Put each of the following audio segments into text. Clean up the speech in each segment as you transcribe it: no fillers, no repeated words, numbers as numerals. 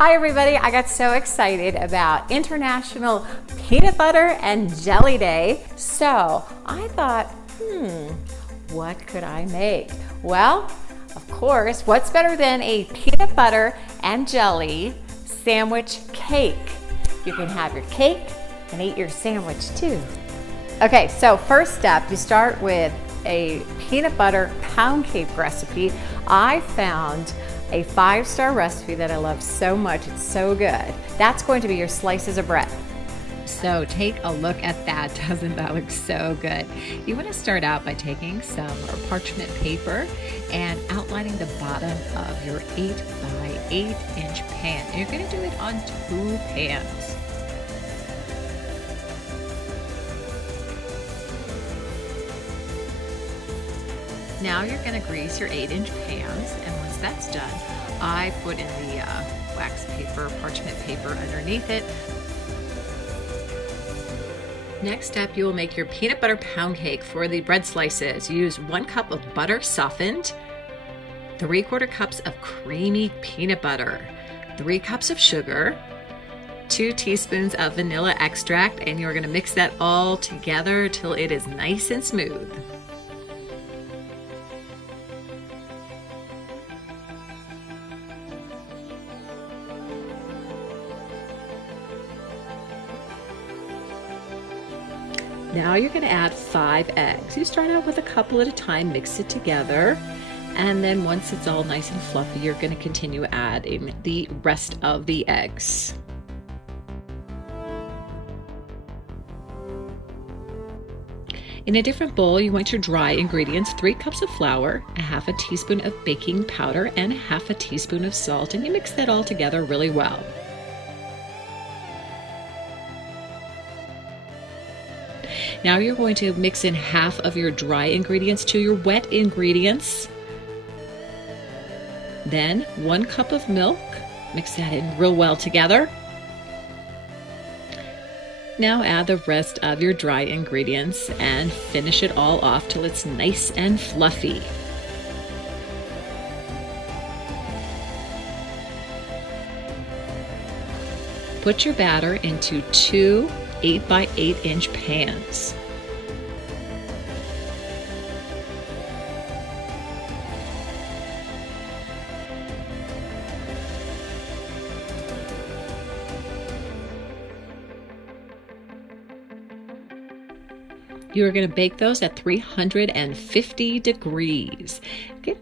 Hi everybody, I got so excited about International Peanut Butter and Jelly Day. So I thought, what could I make? Well, of course, what's better than a peanut butter and jelly sandwich cake? You can have your cake and eat your sandwich too. Okay, so first step, you start with a peanut butter pound cake recipe. I found a 5-star recipe that I love so much. It's so good. That's going to be your slices of bread. So take a look at that. Doesn't that look so good? You want to start out by taking some parchment paper and outlining the bottom of your 8 by 8 inch pan. And you're going to do it on 2 pans. Now you're going to grease your 8-inch pans, and once that's done, I put in the wax paper, parchment paper underneath it. Next up, you will make your peanut butter pound cake. For the bread slices, use 1 cup of butter softened, 3/4 cups of creamy peanut butter, 3 cups of sugar, 2 teaspoons of vanilla extract, and you're going to mix that all together till it is nice and smooth. Now you're going to add 5 eggs. You start out with a couple at a time, mix it together, and then once it's all nice and fluffy, you're going to continue adding the rest of the eggs. In a different bowl, you want your dry ingredients: 3 cups of flour, 1/2 teaspoon of baking powder, and 1/2 teaspoon of salt, and you mix that all together really well. Now you're going to mix in 1/2 of your dry ingredients to your wet ingredients. Then 1 cup of milk, mix that in real well together. Now add the rest of your dry ingredients and finish it all off till it's nice and fluffy. Put your batter into 2 8 by 8 inch pans. You are going to bake those at 350 degrees.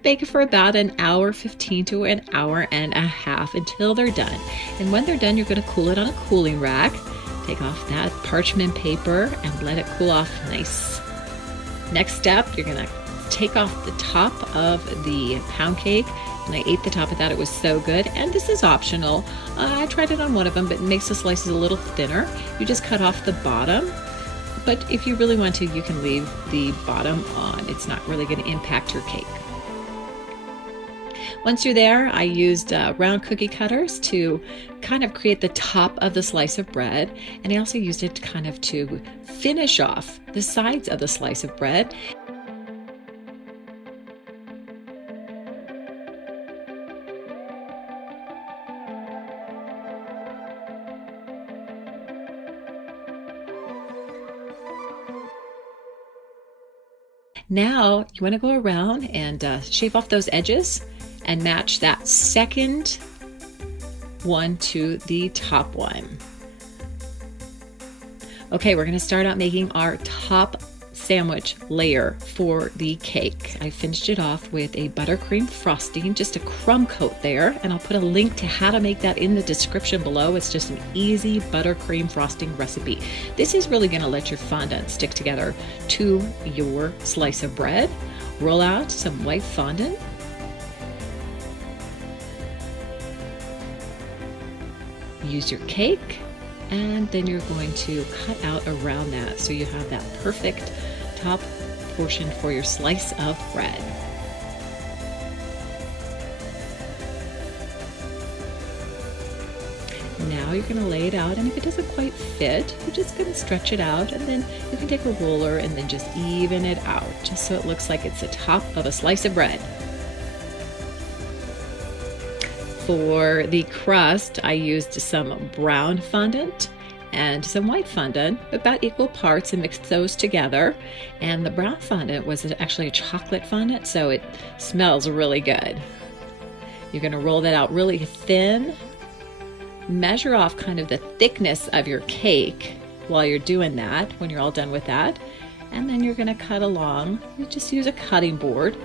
Bake it for about an hour, 15 to an hour and a half until they're done. And when they're done, you're going to cool it on a cooling rack. Take off that parchment paper and let it cool off nice. Next step, you're going to take off the top of the pound cake. And I ate the top of that. It was so good. And this is optional. I tried it on one of them, but it makes the slices a little thinner. You just cut off the bottom. But if you really want to, you can leave the bottom on. It's not really going to impact your cake. Once you're there, I used round cookie cutters to kind of create the top of the slice of bread, and I also used it to finish off the sides of the slice of bread. Now you want to go around and shave off those edges and match that second one to the top one. Okay, we're going to start out making our top sandwich layer for the cake. I finished it off with a buttercream frosting, just a crumb coat there, and I'll put a link to how to make that in the description below. It's just an easy buttercream frosting recipe. This is really going to let your fondant stick together to your slice of bread. Roll out some white fondant. Use your cake, and then you're going to cut out around that so you have that perfect top portion for your slice of bread. Now you're going to lay it out, and if it doesn't quite fit, you're just going to stretch it out, and then you can take a roller and then just even it out, just so it looks like it's the top of a slice of bread. For the crust, I used some brown fondant and some white fondant, about equal parts, and mixed those together. And the brown fondant was actually a chocolate fondant, so it smells really good. You're going to roll that out really thin. Measure off kind of the thickness of your cake while you're doing that, when you're all done with that. And then you're going to cut along. You just use a cutting board.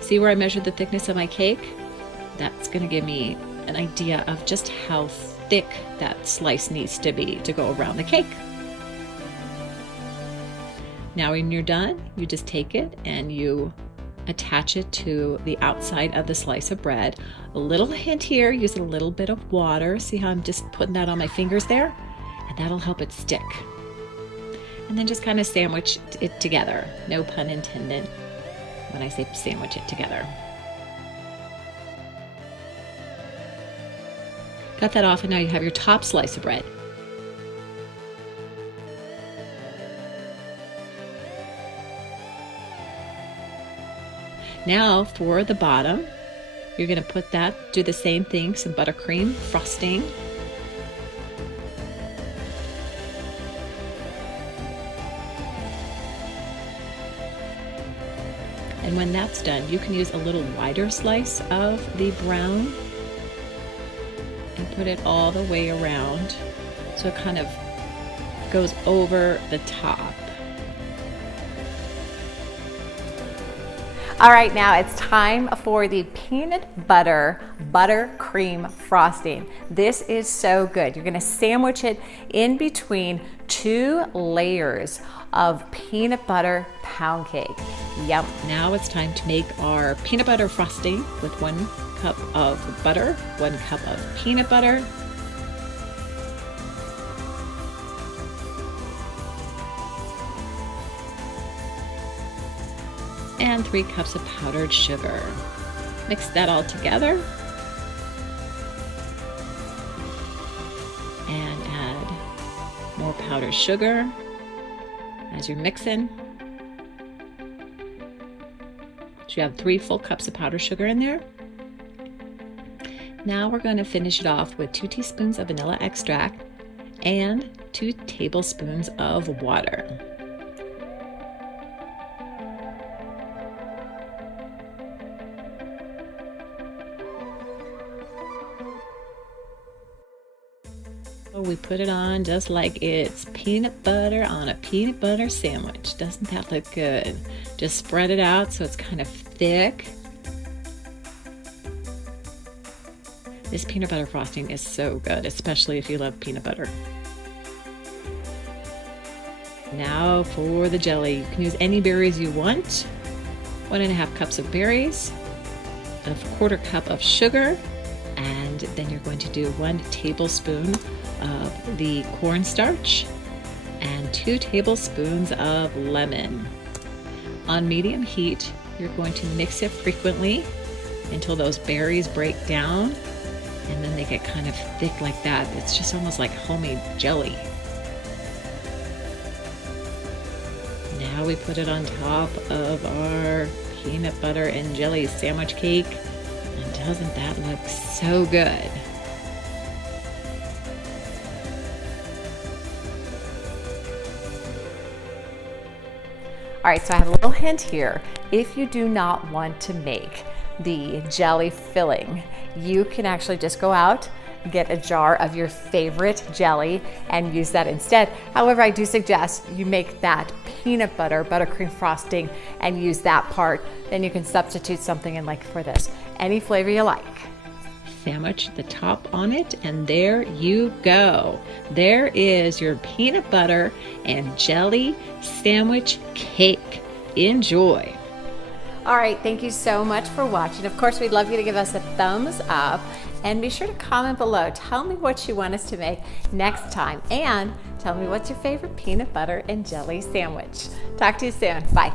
See where I measured the thickness of my cake? That's going to give me an idea of just how thick that slice needs to be to go around the cake. Now when you're done, you just take it and you attach it to the outside of the slice of bread. A little hint here, use a little bit of water. See how I'm just putting that on my fingers there? And that'll help it stick. And then just kind of sandwich it together. No pun intended when I say sandwich it together. Cut that off, and now you have your top slice of bread. Now for the bottom, you're going to put that, do the same thing, some buttercream frosting. And when that's done, you can use a little wider slice of the brown and put it all the way around so it kind of goes over the top. All right, now it's time for the peanut butter buttercream frosting. This is so good. You're gonna sandwich it in between 2 layers of peanut butter pound cake. Yum. Now it's time to make our peanut butter frosting with 1 cup of butter, 1 cup of peanut butter, and 3 cups of powdered sugar. Mix that all together and add more powdered sugar as you're mixing. So you have 3 full cups of powdered sugar in there. Now we're going to finish it off with 2 teaspoons of vanilla extract and 2 tablespoons of water. We put it on just like it's peanut butter on a peanut butter sandwich. Doesn't that look good? Just spread it out so it's kind of thick. This peanut butter frosting is so good, especially if you love peanut butter. Now for the jelly. You can use any berries you want. 1.5 cups of berries, a 1/4 cup of sugar, and then you're going to do 1 tablespoon of the cornstarch and 2 tablespoons of lemon. On medium heat, you're going to mix it frequently until those berries break down, and then they get kind of thick like that. It's just almost like homemade jelly. Now we put it on top of our peanut butter and jelly sandwich cake, and doesn't that look so good? All right, so I have a little hint here. If you do not want to make the jelly filling, you can actually just go out, get a jar of your favorite jelly and use that instead. However, I do suggest you make that peanut butter buttercream frosting and use that part. Then you can substitute something in, like for this, any flavor you like. Sandwich the top on it, and there you go. There is your peanut butter and jelly sandwich cake. Enjoy. All right, thank you so much for watching. Of course, we'd love you to give us a thumbs up and be sure to comment below. Tell me what you want us to make next time, and tell me what's your favorite peanut butter and jelly sandwich. Talk to you soon. Bye.